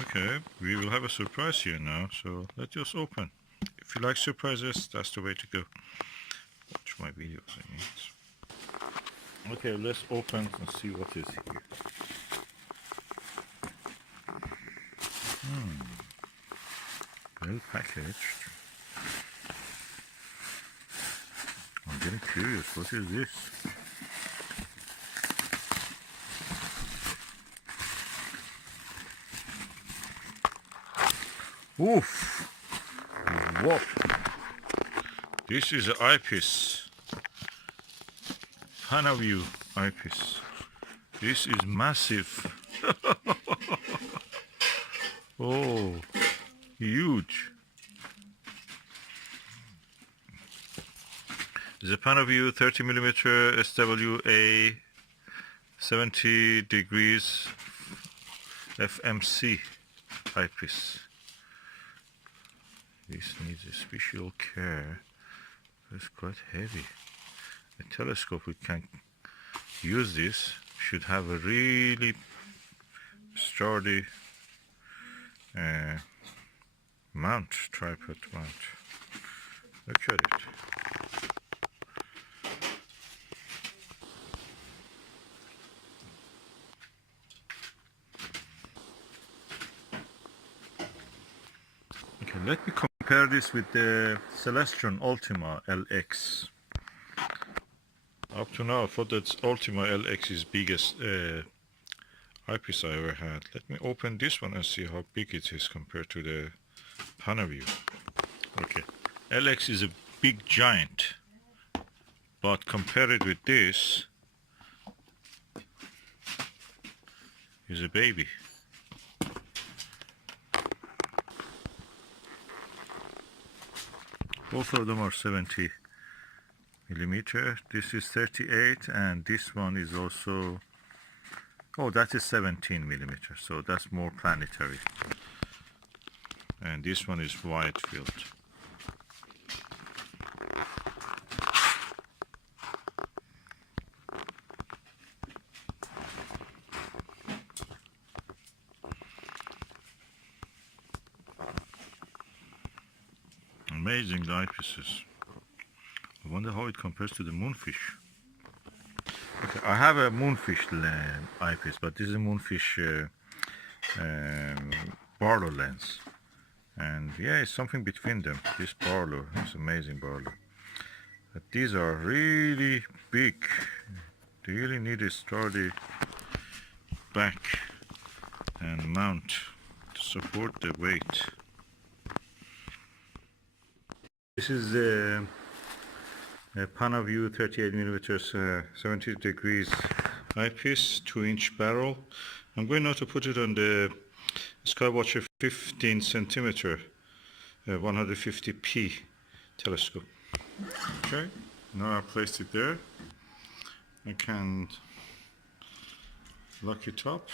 Okay, we will have a surprise here now, so let's just open. If you like surprises, that's the way to go. Watch my videos, I mean. Okay, let's open and see what is here. Well packaged. I'm getting curious, what is this? Oof! Whoa! This is an eyepiece. Panaview eyepiece. This is massive. Oh, huge. The Panaview 30mm SWA 70 degrees FMC eyepiece. This needs a special care. It's quite heavy. A telescope we can use this should have a really sturdy tripod mount. Look at it. Okay, let me compare this with the Celestron Ultima LX. Up to now, I thought that Ultima LX is biggest eyepiece I ever had. Let me open this one and see how big it is compared to the Panaview. Okay, LX is a big giant, but compared with this, is a baby. Both of them are 70mm. This is 38, and this one is also, oh, that is 17mm, so that's more planetary. And this one is wide field. Amazing eyepieces. I wonder how it compares to the Moonfish. Okay, I have a Moonfish eyepiece, but this is a Moonfish Barlow lens. And yeah, it's something between them. This Barlow is amazing, Barlow. But these are really big. They really need a sturdy back and mount to support the weight. This is the Panaview 38mm 70 degrees eyepiece, 2-inch barrel. I'm going now to put it on the Skywatcher 15cm 150p telescope. Okay, now I placed it there. I can lock it up.